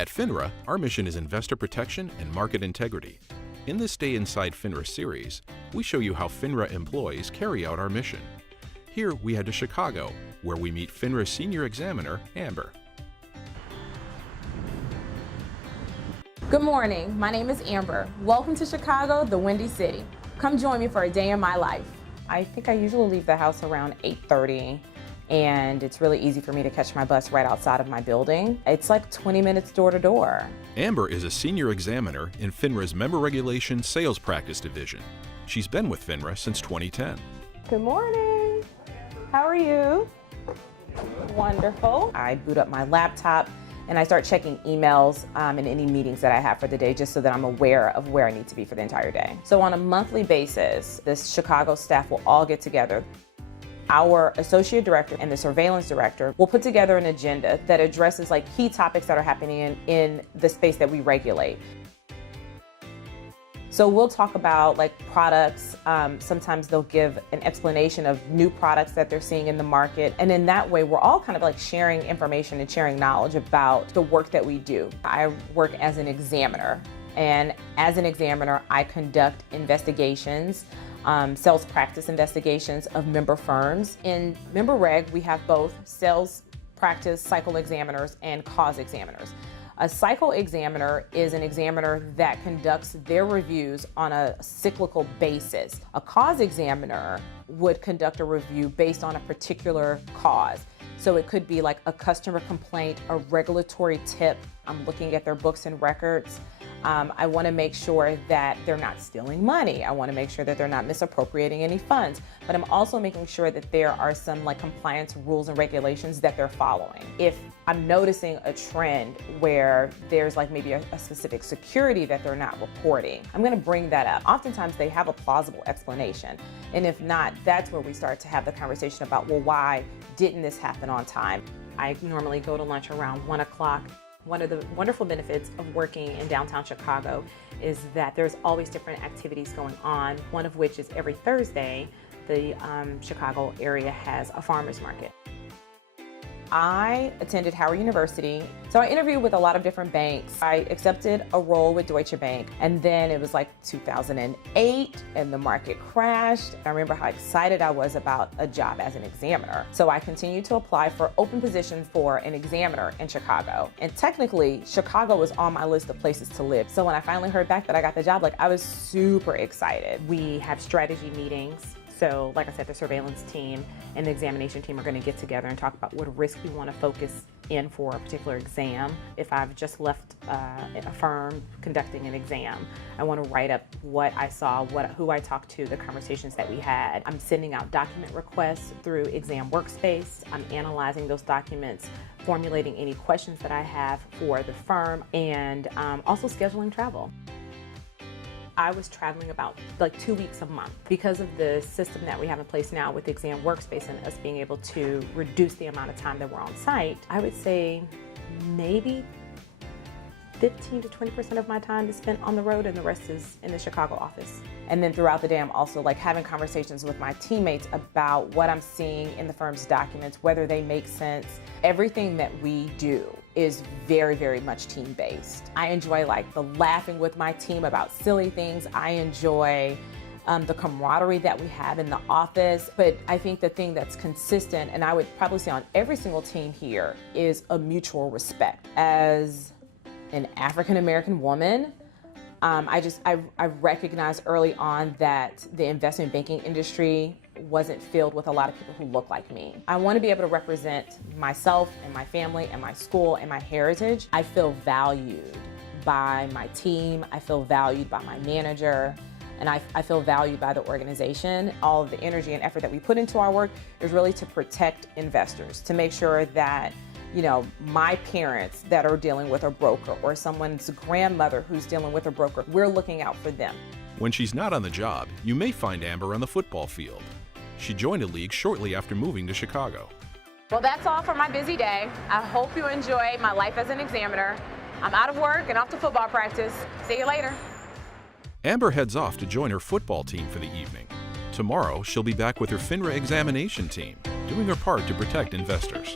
At FINRA, our mission is investor protection and market integrity. In this Day Inside FINRA series, we show you how FINRA employees carry out our mission. Here we head to Chicago, where we meet FINRA Senior Examiner, Amber. Good morning, my name is Amber. Welcome to Chicago, the Windy City. Come join me for a day in my life. I think I usually leave the house around 8:30. And it's really easy for me to catch my bus right outside of my building. It's like 20 minutes door to door. Amber is a senior examiner in FINRA's Member Regulation Sales Practice Division. She's been with FINRA since 2010. Good morning. How are you? Wonderful. I boot up my laptop and I start checking emails and any meetings that I have for the day, just so that I'm aware of where I need to be for the entire day. So on a monthly basis, this Chicago staff will all get together. Our associate director and the surveillance director will put together an agenda that addresses key topics that are happening in the space that we regulate. So we'll talk about products. Sometimes they'll give an explanation of new products that they're seeing in the market. And in that way, we're all kind of sharing information and sharing knowledge about the work that we do. I work as an examiner. And as an examiner, I conduct investigations, sales practice investigations of member firms. In Member Reg, we have both sales practice cycle examiners and cause examiners. A cycle examiner is an examiner that conducts their reviews on a cyclical basis. A cause examiner would conduct a review based on a particular cause. So it could be like a customer complaint, a regulatory tip. I'm looking at their books and records. I want to make sure that they're not stealing money. I want to make sure that they're not misappropriating any funds. But I'm also making sure that there are some compliance rules and regulations that they're following. If I'm noticing a trend where there's maybe a specific security that they're not reporting, I'm going to bring that up. Oftentimes they have a plausible explanation. And if not, that's where we start to have the conversation about, well, why didn't this happen on time? I normally go to lunch around 1 o'clock. One of the wonderful benefits of working in downtown Chicago is that there's always different activities going on, one of which is every Thursday, the Chicago area has a farmer's market. I attended Howard University, so I interviewed with a lot of different banks. I accepted a role with Deutsche Bank, and then it was 2008 and the market crashed. I remember how excited I was about a job as an examiner. So I continued to apply for open position for an examiner in Chicago. And technically, Chicago was on my list of places to live. So when I finally heard back that I got the job, I was super excited. We have strategy meetings. So like I said, the surveillance team and the examination team are going to get together and talk about what risk we want to focus in for a particular exam. If I've just left a firm conducting an exam, I want to write up what I saw, who I talked to, the conversations that we had. I'm sending out document requests through Exam Workspace. I'm analyzing those documents, formulating any questions that I have for the firm, and also scheduling travel. I was traveling about 2 weeks a month. Because of the system that we have in place now with Exam Workspace and us being able to reduce the amount of time that we're on site, I would say maybe 15 to 20% of my time is spent on the road, and the rest is in the Chicago office. And then throughout the day, I'm also having conversations with my teammates about what I'm seeing in the firm's documents, whether they make sense. Everything that we do is very, very much team-based. I enjoy the laughing with my team about silly things. I enjoy the camaraderie that we have in the office. But I think the thing that's consistent, and I would probably say on every single team here, is a mutual respect. As an African-American woman, I recognized early on that the investment banking industry wasn't filled with a lot of people who look like me. I want to be able to represent myself and my family and my school and my heritage. I feel valued by my team. I feel valued by my manager. And I feel valued by the organization. All of the energy and effort that we put into our work is really to protect investors, to make sure that my parents that are dealing with a broker, or someone's grandmother who's dealing with a broker, we're looking out for them. When she's not on the job, you may find Amber on the football field. She joined a league shortly after moving to Chicago. Well, that's all for my busy day. I hope you enjoy my life as an examiner. I'm out of work and off to football practice. See you later. Amber heads off to join her football team for the evening. Tomorrow, she'll be back with her FINRA examination team, doing her part to protect investors.